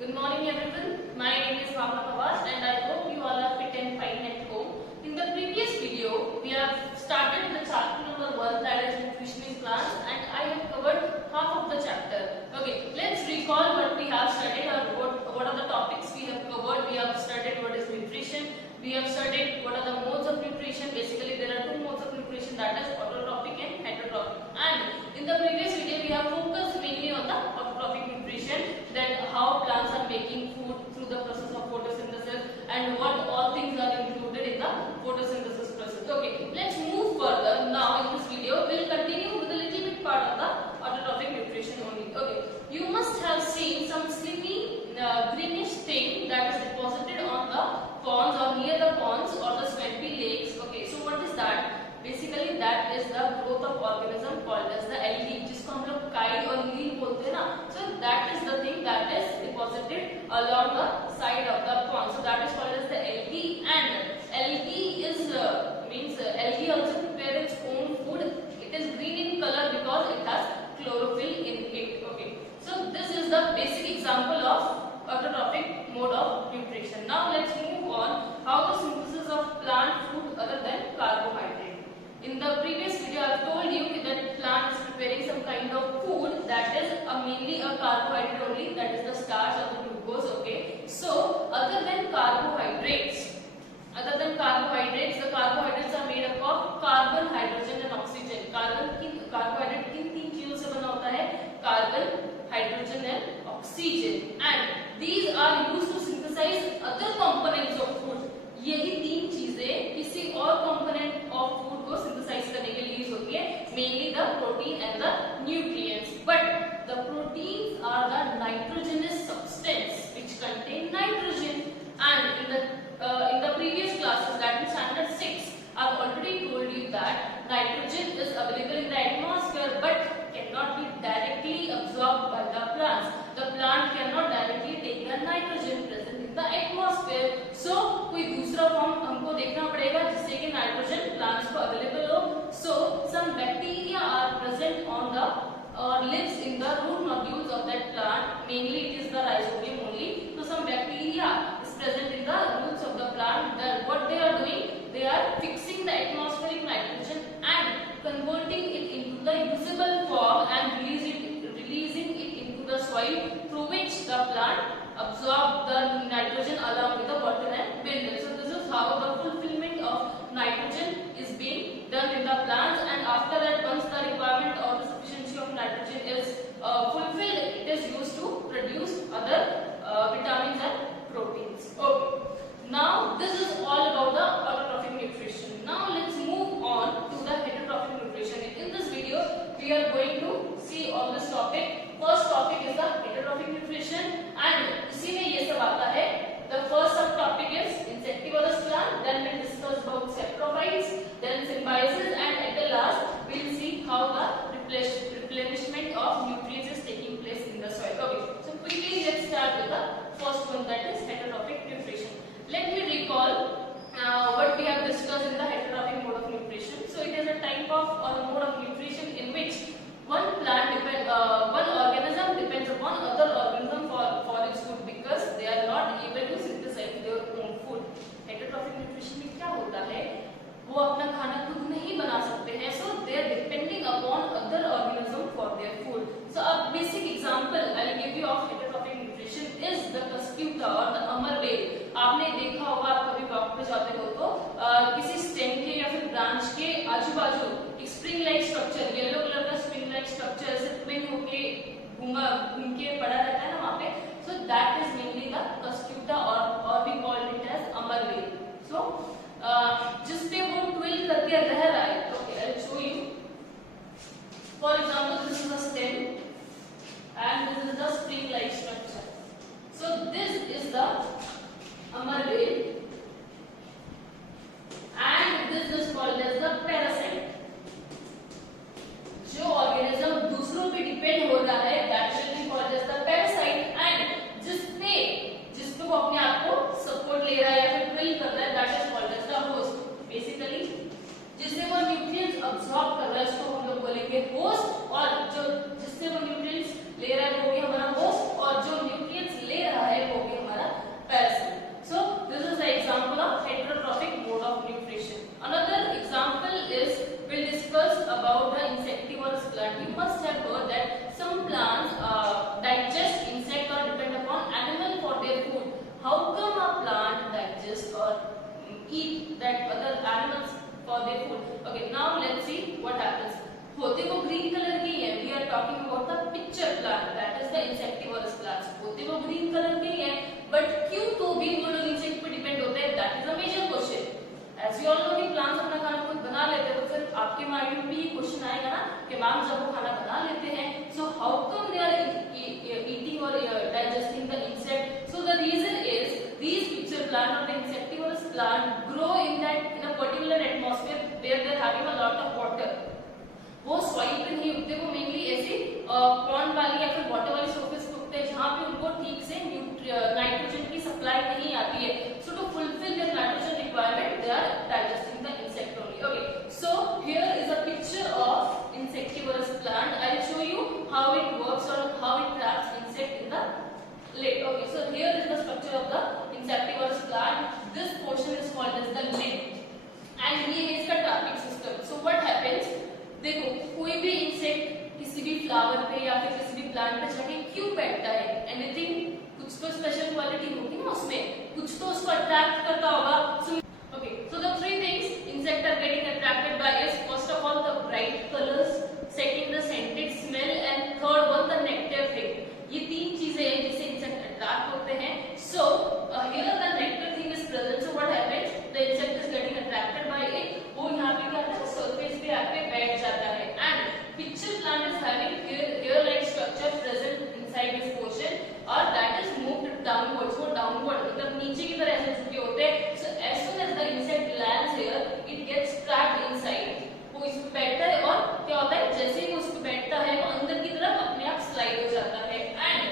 Good morning everyone. My name is Bhavna Pawar and I hope you all are fit and fine at home. In the previous video, we have started the chapter number 1, that is nutrition in plants, and I have covered half of the chapter. Okay, let's recall what we have studied or what are the topics we have covered. We have studied what is nutrition. We have studied what are the modes of nutrition. Basically, there are two modes of nutrition, that is autotrophic and heterotrophic. And in the previous video, we have focused mainly on the autotrophic nutrition, that how plants are making food through the process of photosynthesis and what all things are included in the photosynthesis process. Okay, let's move further. Now in this video, we'll continue with a little bit part of the autotrophic nutrition only. Okay, you must have seen some slimy greenish thing that is deposited on the ponds or near the ponds or the swampy lakes. Okay, so what is that? Basically that is the growth of organism called as the algae, जिसको हम लोग काइड और नील बोलते हैं ना. So that is the thing that is deposited along the side of the pond. So that is called as the algae, and algae is means algae also prepare its own food. It is green in color because it has chlorophyll in it. Okay, so this is the basic example of autotrophic mode of nutrition. Now let's move on how the synthesis of plant food other than carbohydrate. In the previous video, I have told you that plant is preparing some kind of food that is mainly a carbohydrate only, that is the starch or the glucose. Okay, so other than carbohydrates, the carbohydrates are made up of carbon, hydrogen and oxygen. Carbohydrate किन तीन चीजों से बना होता है? Carbon, hydrogen and oxygen, and these are used to synthesize other components of food. यही तीन चीजें किसी और कंपोनेंट ऑफ फूड को सिंथेसाइज करने के लिए यूज होती है, mainly the protein and the nutrients. But the proteins are the nitrogenous substance which contain nitrogen, and in the previous classes, that is standard 6, I have already told you that nitrogen is available in the atmosphere but cannot be directly absorbed by the plants. The plant cannot directly take the nitrogen present in the atmosphere. So कोई दूसरा form हमको देखना पड़ेगा जिससे कि nitrogen plants को available हो. So some bacteria are present on the or lives in the root nodules of that plant. Mainly it is the rhizobium only. So some bacteria is present in the roots of the plant. Then what they are doing? They are fixing the atmospheric nitrogen and converting it into the usable form and releasing it into the soil, through which the plant absorb the nitrogen along with the water and minerals. So this is how the fulfillment of nitrogen is being done in the plants, and after that, once the requirement or the sufficiency of nitrogen is fulfilled, it is used to produce other vitamins and proteins. Okay. Now this is all about the autotrophic nutrition. Now let's move on to the heterotrophic nutrition. In this video, we are going to see on this topic. First topic is the heterotrophic nutrition, and इसी में ये सब आता है. The first subtopic is insectivorous plant. Then we'll discuss about saprophytes, then symbiosis, and at the last we'll see how the replenishment of nutrients is taking place in the soil. Okay, so quickly let's start with the first one, that is heterotrophic nutrition. Let me recall what we have discussed in the heterotrophic mode of nutrition. So it is a type of or a mode of nutrition in which one organism depends upon other organism for its food because they are not able to synthesize their own food. Heterotrophic nutrition में क्या होता है? वो अपना खाना खुद नहीं बना सकते हैं, so they are depending upon other organism for their food. So a basic example I will give you of heterotrophic nutrition is the cuscuta or the amar bel. आपने देखा होगा, आप कभी वॉक पे जाते हो तो किसी स्टेम के या फिर ब्रांच के आजू बाजू एक spring like structure, yellow colour का स्प्रिंग लाइक स्ट्रक्चर ऐसे ट्विन होके घूम के पड़ा रहता है ना वहाँ पे. So that is mainly the cuscuta or we call it as amar bel. So जिस पे वो ट्विन करके रह रहा है. Okay, I'll show you. For example, this is a stem and this is the spring like structure. So this is the amar bel and this is called as the parasite. जो organism दूसरों पे डिपेंड हो रहा है, that will be तमाम जब वो खाना बना लेते हैं, so how come they are eating or digesting the insect? So the reason is these picture plant or the insectivorous plant grow in a particular atmosphere where they are having a lot of water. वो soil पे नहीं उगते, वो mainly ऐसे pond वाली या फिर water वाली सरफेस पे उगते हैं जहाँ पे उनको ठीक से नाइट्रोजन की सप्लाई नहीं आती है. So to fulfill their nitrogen requirement, they are digesting the insect only. Okay, so here is a picture of insectivorous plant. I'll show you how it works or how it traps insect in the lid. Okay, so here is the structure of the insectivorous plant. This portion is called as the lid, and ये है इसका trapping system. So what happens? देखो, कोई भी insect किसी भी flower पे या फिर किसी भी प्लांट पे जाके क्यों बैठता है? एनीथिंग, कुछ तो स्पेशल क्वालिटी होगी ना उसमें, कुछ तो उसको अट्रैक्ट करता होगा. Okay, so the three things insect are getting attracted by is first of all the bright colors, second the scented smell, and third one the nectar thing. ये तीन चीजें हैं जिससे इंसेक्ट अट्रैक्ट होते हैं. So here the nectar thing is present. So what happens? The insect is getting attracted by it. वो यहाँ पे क्या होता है? सरफेस पे आके बैठ जाता है. And pitcher plant is having hair-like structure present inside this portion, or that is moved downwards. वो downward मतलब नीचे की तरह ऐसे झुके होते हैं. So as soon as the insect lands here, it gets trapped inside. वो इस पे बैठता है और क्या होता है? जैसे ही वो उस पे बैठता है, वो अंदर की तरफ अपने आप स्लाइड हो जाता है. And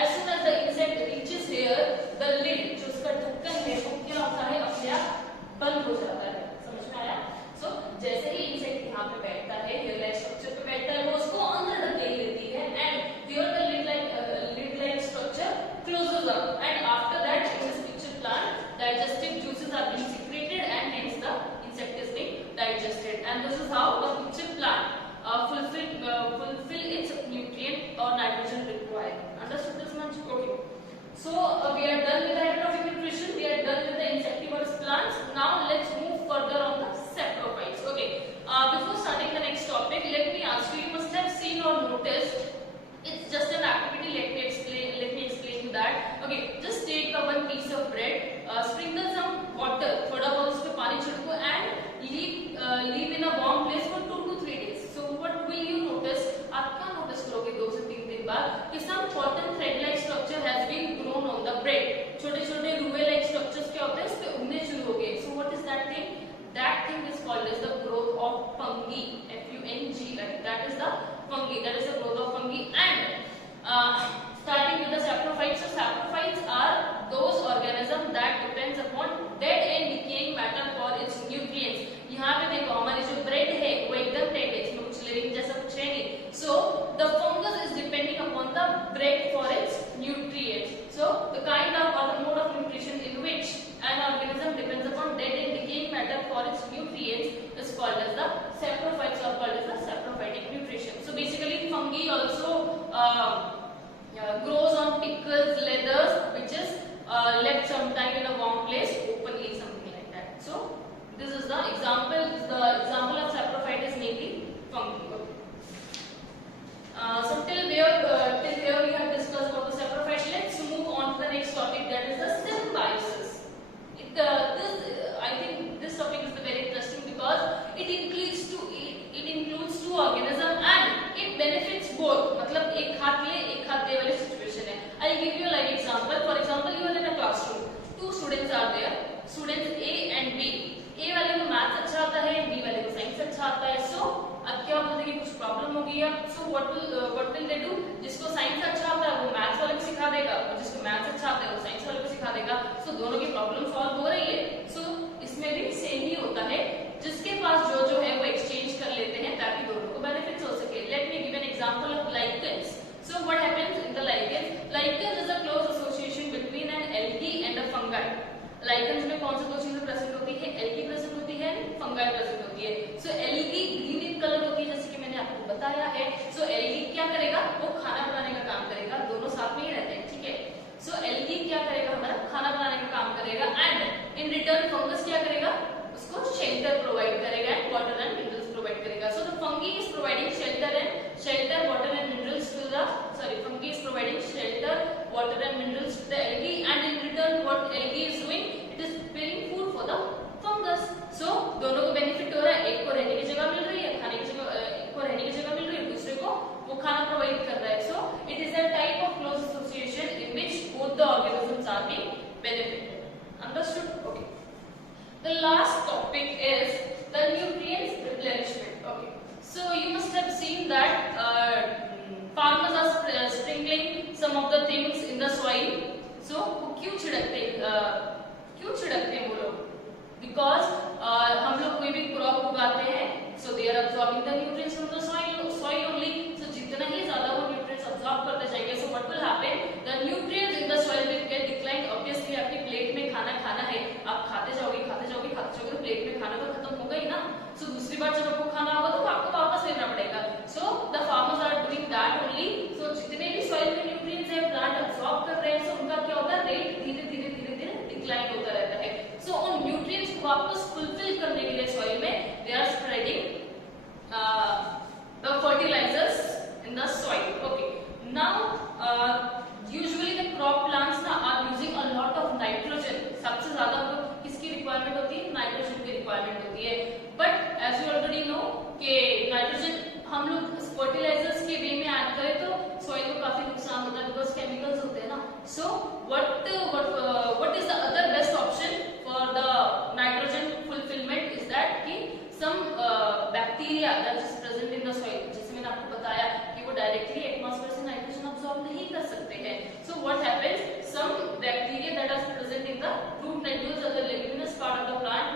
as soon as the insect reaches here, the lid जो उसका ढक्कन है वो क्या होता है? अपने आप बंद हो जाता है. समझ में आया? So जैसे ही इंसेक्ट यहाँ पे बैठता है, हेयर लाइक स्ट्रक्चर पे बैठता है, वो उसको अंदर ढकेल लेती है. And here the lid like structure closes up. And after that, in this picture plant, digestive juices are being secreted, and hence the insect is being digested. And this is how the picture plant fulfill its nutrient or nitrogen requirement. Understood this much? Okay. So we are done with the heterotrophic nutrition. We are done with the insectivorous plants. Now let's move further on the saprophytes. Okay. Before starting the next topic, let me ask you. You must have seen or noticed. It's just an activity. Let me explain you that. Okay. Just take one piece of bread. Sprinkle some water. थोड़ा बहुत उसपे पानी छिड़को and leave in a warm place for 2 to 3 days. So what will you notice? आप क्या notice करोगे 2 से 3 दिन बाद? कि some cotton thread-like structure has been grown on the bread. छोटे-छोटे ruwe-like structures क्या होते हैं? उसपे उगने शुरू हो गए. So what is that thing? That thing is called as the growth of fungi. F-U-N-G. That is the fungi. That is the growth of fungi. And starting with the saprophytes. So saprophytes are those organisms that depends upon dead and decaying matter for its nutrients. यहाँ पे देखो हमारी जो bread है वो एकदम dead है, इसमें कुछ living जैसा कुछ है नहीं. So the fungus is depending upon the bread for its nutrients. So the kind of or the mode of nutrition in which an organism depends upon dead and decaying matter for its nutrients is called as the saprophytes or called as the saprophytic nutrition. So basically fungi also grows on pickles, leathers, which is left sometime in a warm place openly, something like that. So this is the example. The example of saprophyte is mainly fungi. Okay. So till here we have discussed about the saprophyte. Let's move on to the next topic, that is the symbiosis. I think this topic is very interesting because it includes two organisms and it benefits both. मतलब एक हाथ ले एक हाथ दे वाली situation है. I'll give you a live example. For example, you are in a classroom. Two students are there. Students A and B. A वाले को मैथ्स अच्छा आता है, B वाले को साइंस अच्छा आता है. So अब क्या बोलते हैं कि कुछ प्रॉब्लम हो गई है. So what will they do? जिसको साइंस अच्छा आता है वो मैथ्स वाले को सिखा देगा और जिसको मैथ्स अच्छा आता है वो साइंस वाले को सिखा देगा. So दोनों की प्रॉब्लम सॉल्व हो रही है. So इसमें भी सेम ही होता है. जिसके पास जो है वो एक्सचेंज कर लेते हैं ताकि दोनों को बेनिफिट्स हो सके. Let me give an example of lichens. So what happens in the lichens? Lichens is a close association between an algae and a fungi. Lichens में कौन सी दो चीजें प्रेजेंट होती है? algae प्रेजेंट होती है, fungi प्रेजेंट होती है. So algae green in colour होती है जैसे कि मैंने आपको बताया है. So algae क्या करेगा? वो खाना बनाने का काम करेगा. दोनों साथ में ही रहते हैं, ठीक है. So algae क्या करेगा? हमारा खाना बनाने का काम करेगा. And in return fungus क्या करेगा? उसको shelter provide करेगा and water and minerals provide करेगा. So the fungi is providing shelter, water and minerals to the fungi is providing shelter, water and minerals to the algae, and in return what algae is doing? It is preparing food for the fungus. So दोनों को benefit हो रहा है. एक को रहने की जगह मिल रही है, खाने की जगह, एक को रहने की जगह मिल रही है, soil. So वो क्यों छिड़कते हैं वो लोग? Because हम लोग कोई भी क्रॉप उगाते हैं, so they are absorbing the nutrients from the soil only. So जितना ही ज्यादा वो nutrients absorb करते जाएंगे, so what will happen? The nutrients in the soil will get declined. Obviously आपकी प्लेट में खाना है, आप खाते जाओगे तो प्लेट में खाना तो खत्म होगा ही ना. So दूसरी बार जब आपको खाना होगा तो आपको वापस लेना पड़ेगा. So the farmers are doing that only. So जितने भी soil में nutrients है प्लांट absorb कर रहे हैं, so उनका क्या होगा, रेट धीरे धीरे डिक्लाइन होता रहता है. So उन nutrients को वापस फुलफिल करने के लिए soil में they are spreading the fertilizers in the soil. Okay. Now usually the crop plants ना are using a lot of nitrogen. सबसे ज्यादा तो किसकी रिक्वायरमेंट होती है? नाइट्रोजन की रिक्वायरमेंट होती है. But as you already know कि नाइट्रोजन हम लोग फर्टिलाइजर्स के वे में ऐड करें तो सॉइल को काफी नुकसान होता है, बिकॉज केमिकल्स होते हैं ना. सो what is the other best option for the nitrogen fulfillment is that कि some bacteria that is present in the soil, जैसे मैंने आपको बताया कि वो डायरेक्टली एटमॉस्फेयर से नाइट्रोजन अब्सॉर्ब नहीं कर सकते हैं. So what happens, some bacteria that are present in the root nodules or the leguminous part of the plant,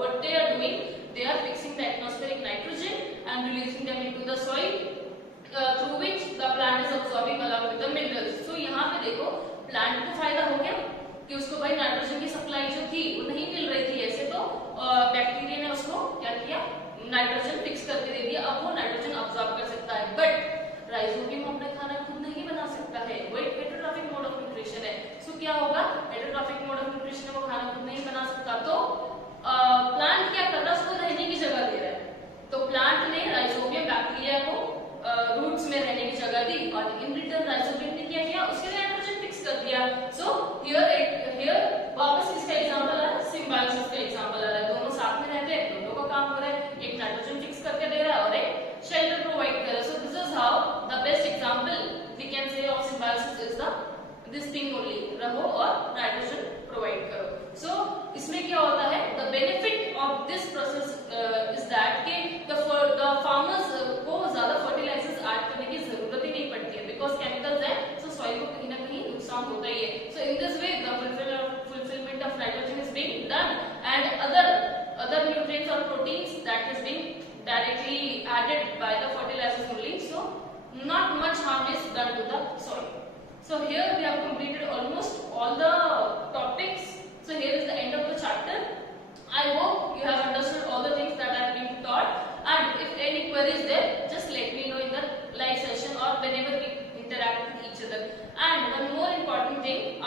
what they are doing, they are fixing the atmospheric nitrogen and releasing them into the soil, through which the plant is absorbing along with the minerals. So यहाँ पे देखो plant को फायदा हो गया कि उसको भाई नाइट्रोजन की सप्लाई जो थी वो नहीं मिल रही थी. ऐसे तो बैक्टीरिया ने उसको क्या किया, नाइट्रोजन फिक्स करके दे दिया, अब वो नाइट्रोजन अब्सॉर्ब कर सकता है. बट राइजोबियम अपना खाना खुद नहीं बना सकता है, वो एक हेटेरोट्रॉफिक मोड ऑफ न्यूट्रिशन है. सो क्या होगा, हेटेरोट्रॉफिक मोड ऑफ न्यूट्रिशन है, वो खाना खुद नहीं बना सकता, तो प्लांट क्या कर रहा है, उसको रहने की जगह दे रहा है. तो प्लांट ने राइजोबियम बैक्टीरिया को रूट्स में रहने की जगह दी और इन रिटर्न राइजोबियम ने क्या किया, उसके लिए नाइट्रोजन फिक्स कर दिया. सो हियर वापस किसका एग्जांपल आ रहा है, सिम्बायोसिस का एग्जांपल आ रहा है. दोनों साथ में रहते हैं, दोनों का काम हो रहा है, एक नाइट्रोजन फिक्स करके दे रहा है और एक शेल्टर प्रोवाइड कर रहा है. So this is how the best example we can say of symbiosis is the this thing only, रहो और नाइट्रोजन प्रोवाइड करो. सो इसमें क्या होता है, the benefit of this process is that कि द फार्मर्स को ज्यादा फर्टिलाइजर्स ऐड करने की जरूरत ही नहीं पड़ती है, बिकॉज केमिकल्स है, सो सॉइल को कहीं ना कहीं नुकसान होता ही है. So in this way the fulfillment of nitrogen is being done and other nutrients or proteins that is being directly added by the fertilizers only. So not much harm is done to the soil. So here we have completed almost all the topics. So here is the end of the chapter. I hope you have understood all the things that are being taught, and if any queries there, just let me know in the live session or whenever we interact with each other. And one more important thing,